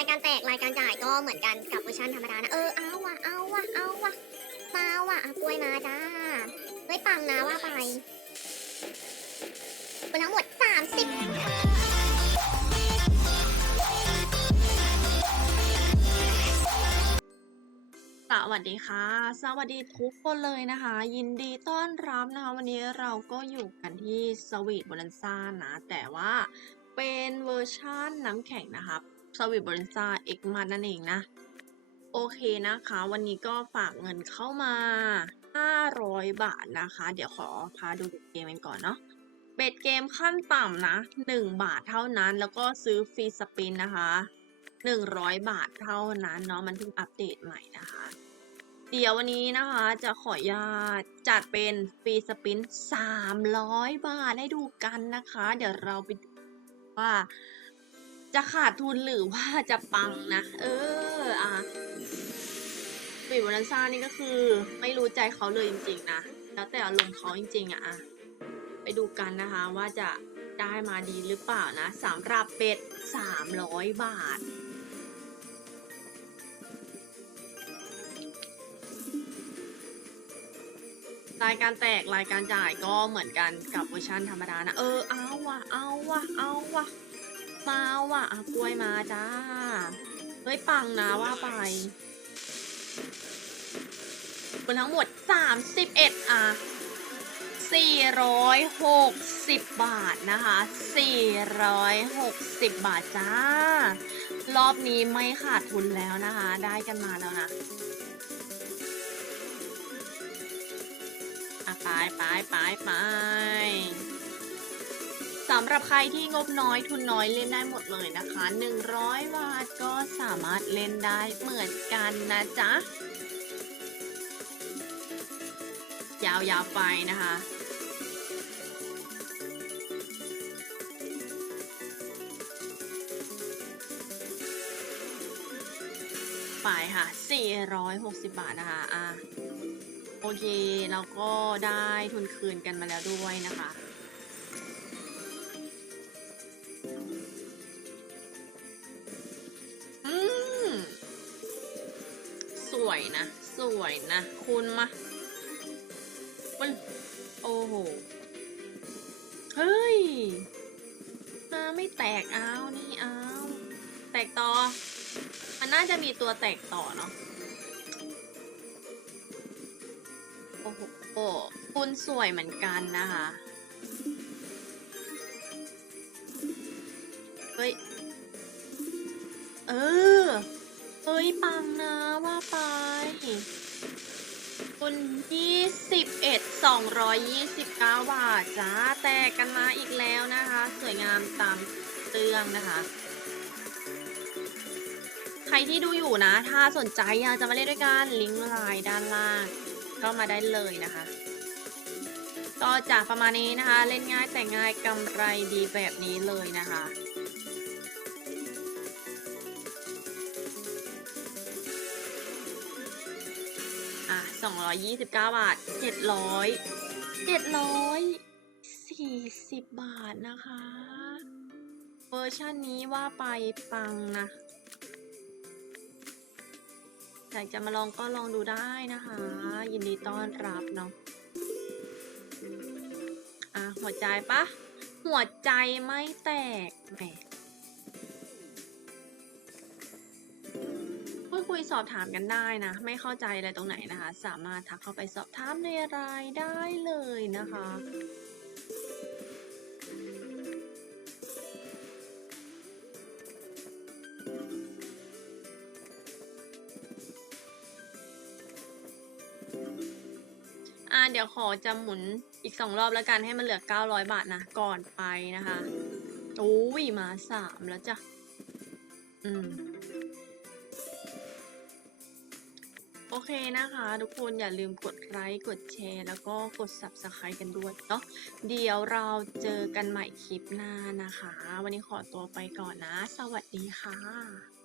ายการแตกรายการจ่ายก็เหมือนกันกับเวอร์ชันธรรมดานะเออเอาว่ะเอาว่ะเอาว่ะมาว่ะอะกล้วยมาจ้าเฮ้ยปังนะว่าไปเป็นทั้งหมด 30สวัสดีค่ะ สวัสดีทุกคนเลยนะคะ ยินดีต้อนรับนะคะ วันนี้เราก็อยู่กันที่สวีทบรันซ่านะ แต่ว่าเป็นเวอร์ชั่นน้ำแข็งนะครับ สวีทบรันซ่าเอกมานั่นเองนะ โอเคนะคะ วันนี้ก็ฝากเงินเข้ามา 500 บาทนะคะ เดี๋ยวขอพาดูเกมกันก่อนเนาะเบ็ดเกมขั้นต่ำนะ 1 บาทเท่านั้น แล้วก็ซื้อฟรีสปินนะคะ 100 บาทเท่านั้นเนาะมันเพิ่งอัปเดตใหม่นะคะเดี๋ยววันนี้นะคะจะขออนุญาตจัดเป็นฟรีสปิน300 บาทให้ดูกันนะคะ เดี๋ยวเราไปดูว่า จะขาดทุนหรือว่าจะปังนะ เออ อะปีบนันซ่านี่ก็คือ ไม่รู้ใจเขาเลยจริง ๆ นะ แล้วแต่อารมณ์เขาจริง ๆ อะ ไปดูกันนะคะว่าจะได้มาดีหรือเปล่านะสำหรับเป็ด 300 บาทรายการแตกรายการจ่ายก็เหมือนกันกับเวอร์ชันธรรมดานะ เออ เอาว่ะเอาว่ะเอาว่ะ มาว่ะอะกล้วยมาจ้าเฮ้ยปังนะว่าไปเป็นทั้งหมด 31 อะ 460 บาทนะคะ 460 บาทจ้า รอบนี้ไม่ขาดทุนแล้วนะคะ ได้กันมาแล้วนะอะไปไปไปไป สำหรับใครที่งบน้อยทุนน้อยเล่นได้หมดเลยนะคะ 100 บาทก็สามารถเล่นได้เหมือนกันนะจ๊ะ ยาวๆไปนะคะ ไปค่ะ 460 บาทนะคะ อะ โอเค เราก็ได้ทุนคืนกันมาแล้วด้วยนะคะ วยนะ สวยนะ คุณมามันโอ้โห เฮ้ยมาไม่แตกเอานี่เอาแตกต่อ มันน่าจะมีตัวแตกต่อเนาะโอ้โหโอ้คุณสวยเหมือนกันนะคะ เฮ้ย คุณยี่สิบเอ็ดสองร้อยยี่สิบเก้าบาทจ้าแตกกันมาอีกแล้วนะคะ สวยงามตามเรื่องนะคะ ใครที่ดูอยู่นะ ถ้าสนใจอยากจะมาเล่นด้วยกันลิงก์ไลน์ด้านล่างก็มาได้เลยนะคะก็จะประมาณนี้นะคะ เล่นง่ายแต่ง่ายกำไรดีแบบนี้เลยนะคะ อะ229บาท700 740บาทนะคะ เวอร์ชันนี้ว่าไปปังนะอยากจะมาลองก็ลองดูได้นะคะ ยินดีต้อนรับเนาะอะหัวใจปะหัวใจไม่แตกแหม ยสอบถามกันได้นะ ไม่เข้าใจอะไรตรงไหนนะคะ สามารถทักเข้าไปสอบถามในรายได้เลยนะคะอ่าเดี๋ยวขอจะหมุนอีกสองรอบแล้วกันให้มันเหลือ 900 บาทนะ ก่อนไปนะคะโอ้ยมาสามแล้วจ้ะ อืม โอเคนะคะ ทุกคนอย่าลืมกดไลค์กดแชร์ แล้วก็กด subscribe กันด้วยเนาะเดี๋ยวเราเจอกันใหม่คลิปหน้านะคะ วันนี้ขอตัวไปก่อนนะ สวัสดีค่ะ